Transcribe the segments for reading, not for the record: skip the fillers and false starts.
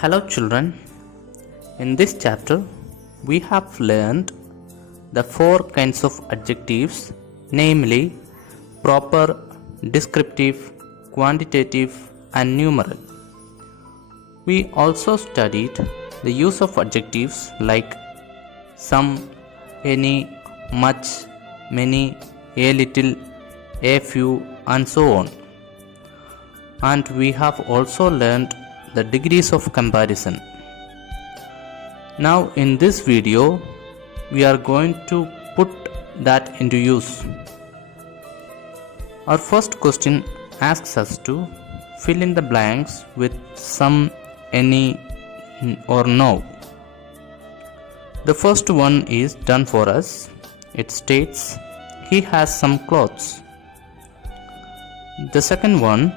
Hello children, in this chapter we have learned the four kinds of adjectives, namely proper, descriptive, quantitative and numeral. We also studied the use of adjectives like some, any, much, many, a little, a few and so on. And we have also learned the degrees of comparison. Now in this video we are going to put that into use. Our first question asks us to fill in the blanks with some, any or no. The first one is done for us. It states he has some clothes. The second one,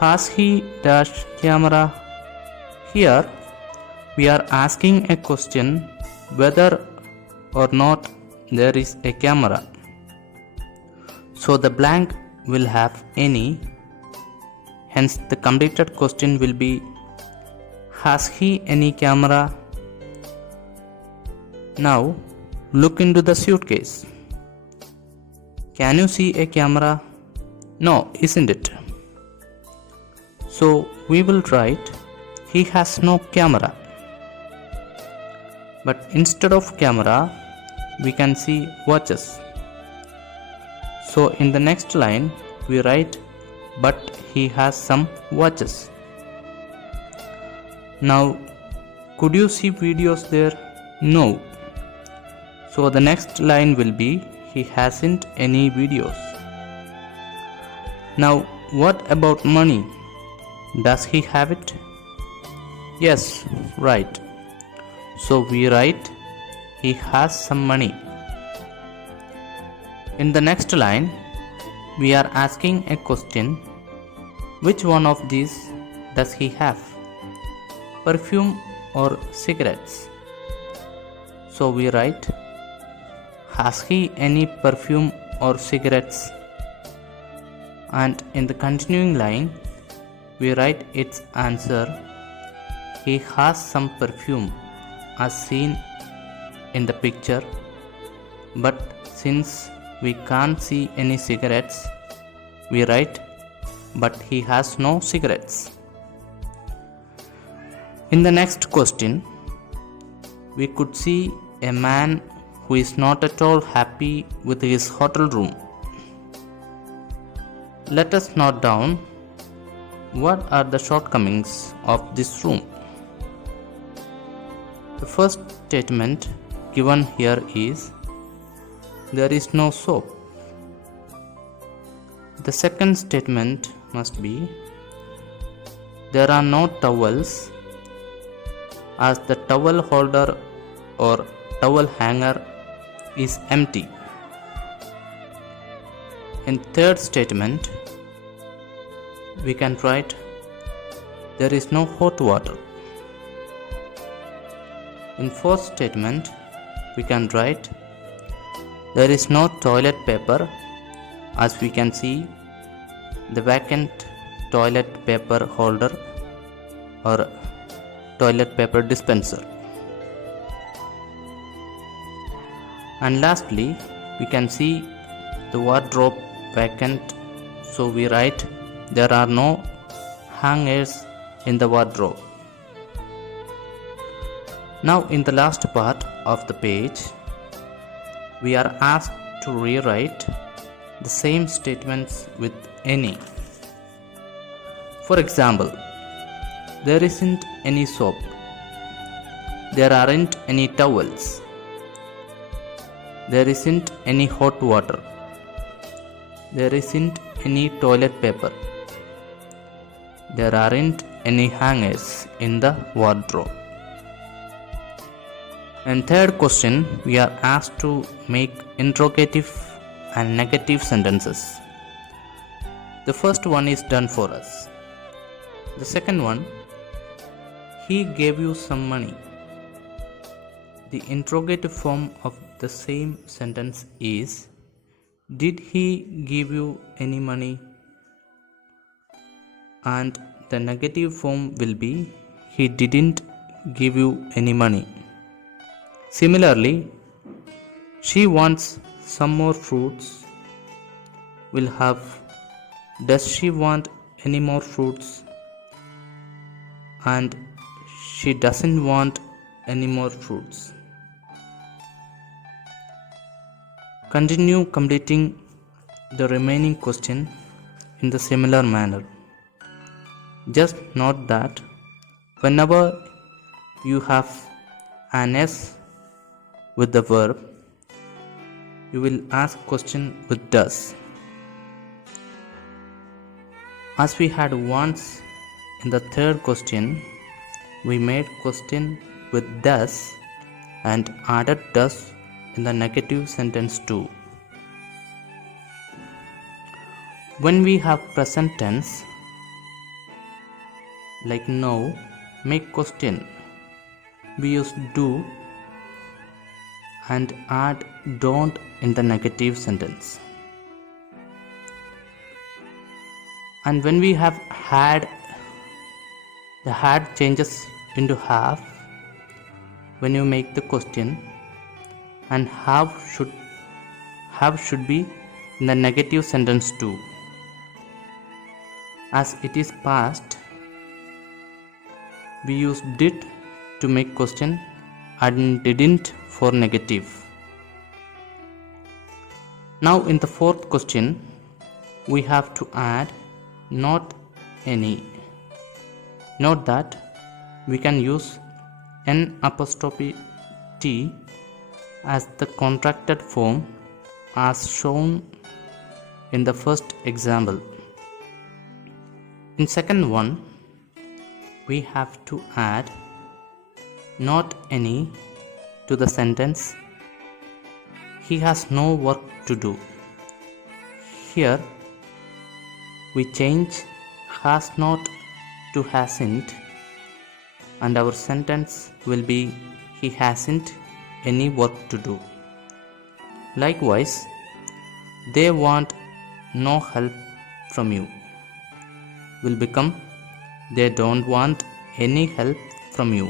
has he dash camera? Here we are asking a question whether or not there is a camera. So the blank will have any, hence the completed question will be, has he any camera? Now look into the suitcase. Can you see a camera? No, isn't it? So we will write, he has no camera. But instead of camera, we can see watches. So in the next line, we write, but he has some watches. Now, could you see videos there? No. So the next line will be, he hasn't any videos. Now, what about money? Does he have it? Yes, right. So we write, he has some money. In the next line, we are asking a question, which one of these does he have? Perfume or cigarettes? So we write, has he any perfume or cigarettes? And in the continuing line, we write its answer, he has some perfume as seen in the picture, but since we can't see any cigarettes, we write, but he has no cigarettes. In the next question, we could see a man who is not at all happy with his hotel room. Let us note down what are the shortcomings of this room. The first statement given here is, there is no soap. The second statement must be, there are no towels, as the towel holder or towel hanger is empty. In third statement, we can write, there is no hot water. In fourth statement, we can write, there is no toilet paper, as we can see the vacant toilet paper holder or toilet paper dispenser. And lastly, we can see the wardrobe vacant, so we write, there are no hangers in the wardrobe. Now in the last part of the page, we are asked to rewrite the same statements with any. For example, there isn't any soap. There aren't any towels. There isn't any hot water. There isn't any toilet paper. There aren't any hangers in the wardrobe. In third question, we are asked to make interrogative and negative sentences. The first one is done for us. The second one, he gave you some money. The interrogative form of the same sentence is, did he give you any money? And the negative form will be, he didn't give you any money. Similarly, she wants some more fruits will have, does she want any more fruits? And she doesn't want any more fruits. Continue completing the remaining question in the similar manner. Just note that whenever you have an S with the verb, you will ask question with does. As we had once in the third question, we made question with does and added does in the negative sentence too. When we have present tense like now, make question, we use do and add don't in the negative sentence. And when we have had, the had changes into have when you make the question, and have should be in the negative sentence too. As it is past, we use did to make question and didn't for negative. Now in the fourth question, we have to add not any. Note that we can use N apostrophe T as the contracted form as shown in the first example. In second one, we have to add not any to the sentence he has no work to do. Here we change has not to hasn't, and our sentence will be he hasn't any work to do. Likewise, they want no help from you will become they don't want any help from you.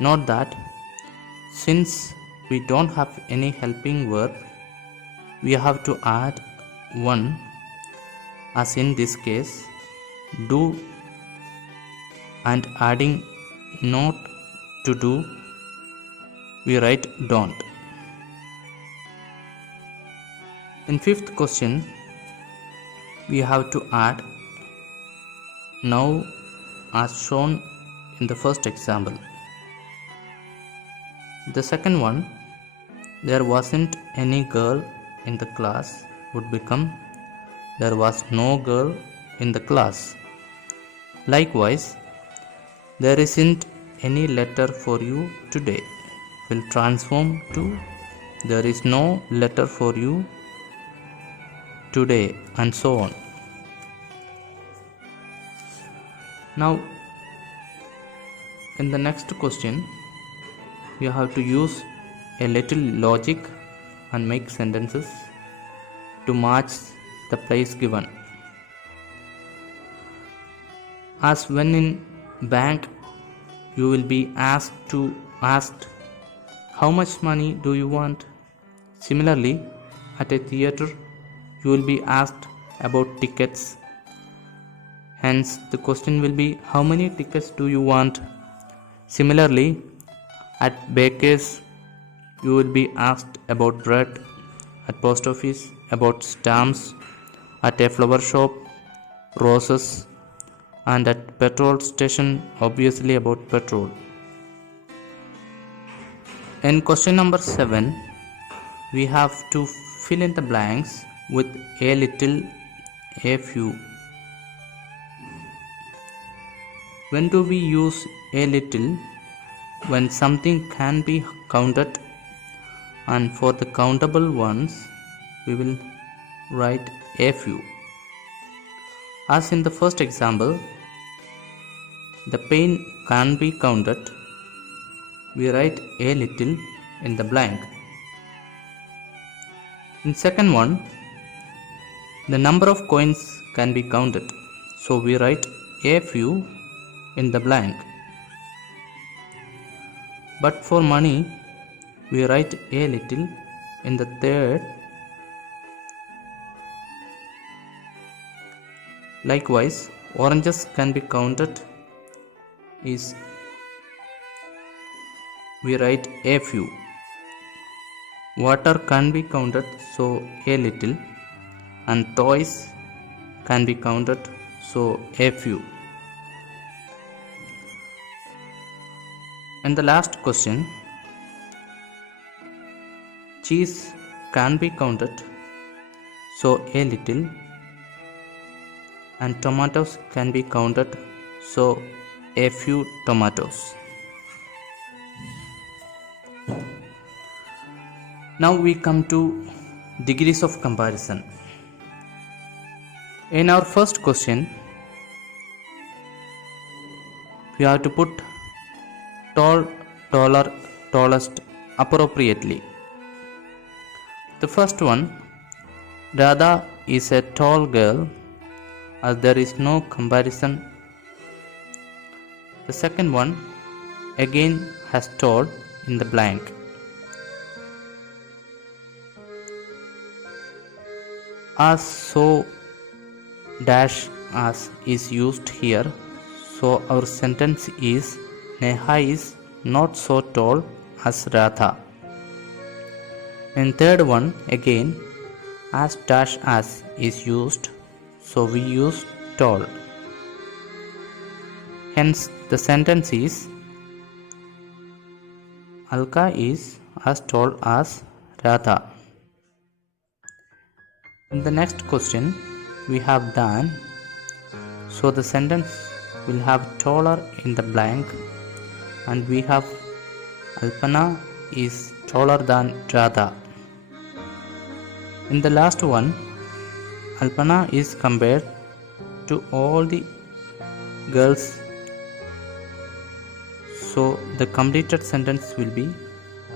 Note that since we don't have any helping verb, we have to add one, as in this case do, and adding not to do, we write don't. In fifth question, we have to add now as shown in the first example. The second one, there wasn't any girl in the class, would become there was no girl in the class. Likewise, there isn't any letter for you today will transform to there is no letter for you today, and so on. Now in the next question, you have to use a little logic and make sentences to match the place given. As when in bank you will be asked how much money do you want. Similarly, at a theater you will be asked about tickets. Hence the question will be how many tickets do you want. Similarly, at baker's you will be asked about bread, at post office about stamps, at a flower shop roses, and at petrol station obviously about petrol. In question number 7, we have to fill in the blanks with a little, a few. When do we use a little? When something can be counted, and for the countable ones we will write a few. As in the first example, the pain can be counted, we write a little in the blank. In second one, the number of coins can be counted, so we write a few in the blank. But for money, we write a little in the third. Likewise, oranges can be counted is we write a few. Water can be counted, so a little, and toys can be counted, so a few. And the last question, cheese can be counted, so a little, and tomatoes can be counted, so a few tomatoes. Now we come to degrees of comparison. In our first question, we have to put tall, taller, tallest appropriately. The first one, Radha is a tall girl, as there is no comparison. The second one again has tall in the blank. As, so, dash, as is used here, so our sentence is Neha is not so tall as Radha. In third one again, as dash as is used, so we use tall. Hence the sentence is Alka is as tall as Radha. In the next question, we have Dan, so the sentence will have taller in the blank, and we have Alpana is taller than Radha. In the last one, Alpana is compared to all the girls, so the completed sentence will be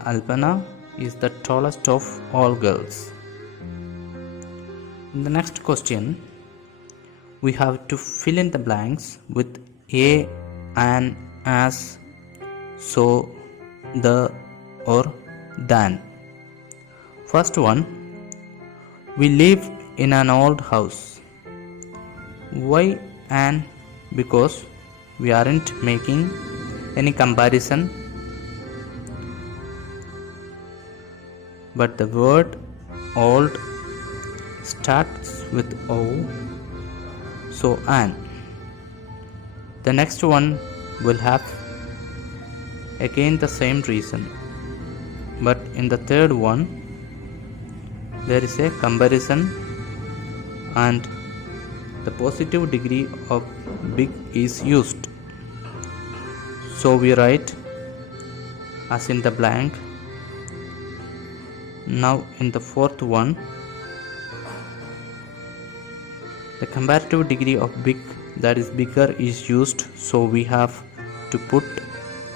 Alpana is the tallest of all girls. In the next question, we have to fill in the blanks with a, an, as, so, the, or than. First one, we live in an old house. Why an? Because we aren't making any comparison, but the word old starts with O, so an. The next one will have again the same reason, but in the third one there is a comparison, and the positive degree of big is used, so we write as in the blank. Now in the fourth one, the comparative degree of big, that is bigger, is used, so we have to put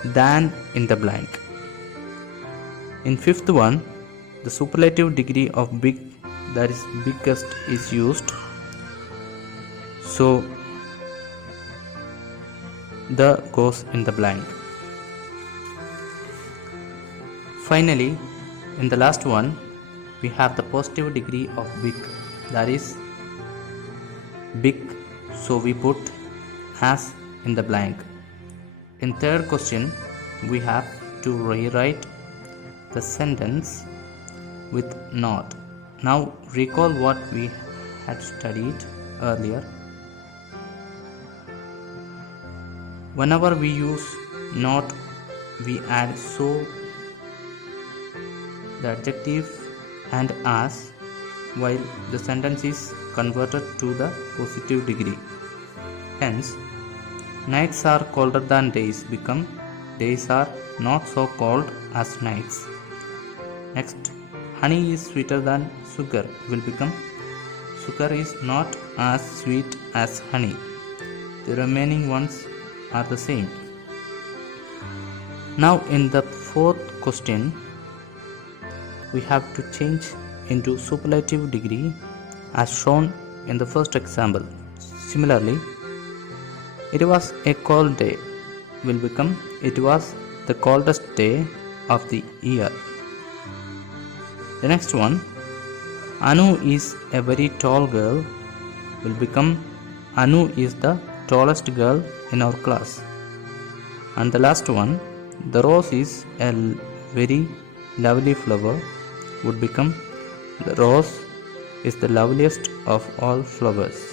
than in the blank. In fifth one, the superlative degree of big, that is biggest, is used, so the goes in the blank. Finally, in the last one, we have the positive degree of big, that is big, so we put as in the blank. In third question, we have to rewrite the sentence with not. Now recall what we had studied earlier. Whenever we use not, we add so, the adjective, and as, while the sentence is converted to the positive degree. Hence, nights are colder than days become days are not so cold as nights. Next, honey is sweeter than sugar will become sugar is not as sweet as honey. The remaining ones are the same. Now in the fourth question, we have to change into superlative degree as shown in the first example. Similarly, it was a cold day will become it was the coldest day of the year. The next one, Anu is a very tall girl, will become Anu is the tallest girl in our class. And the last one, the rose is a very lovely flower, would become the rose is the loveliest of all flowers.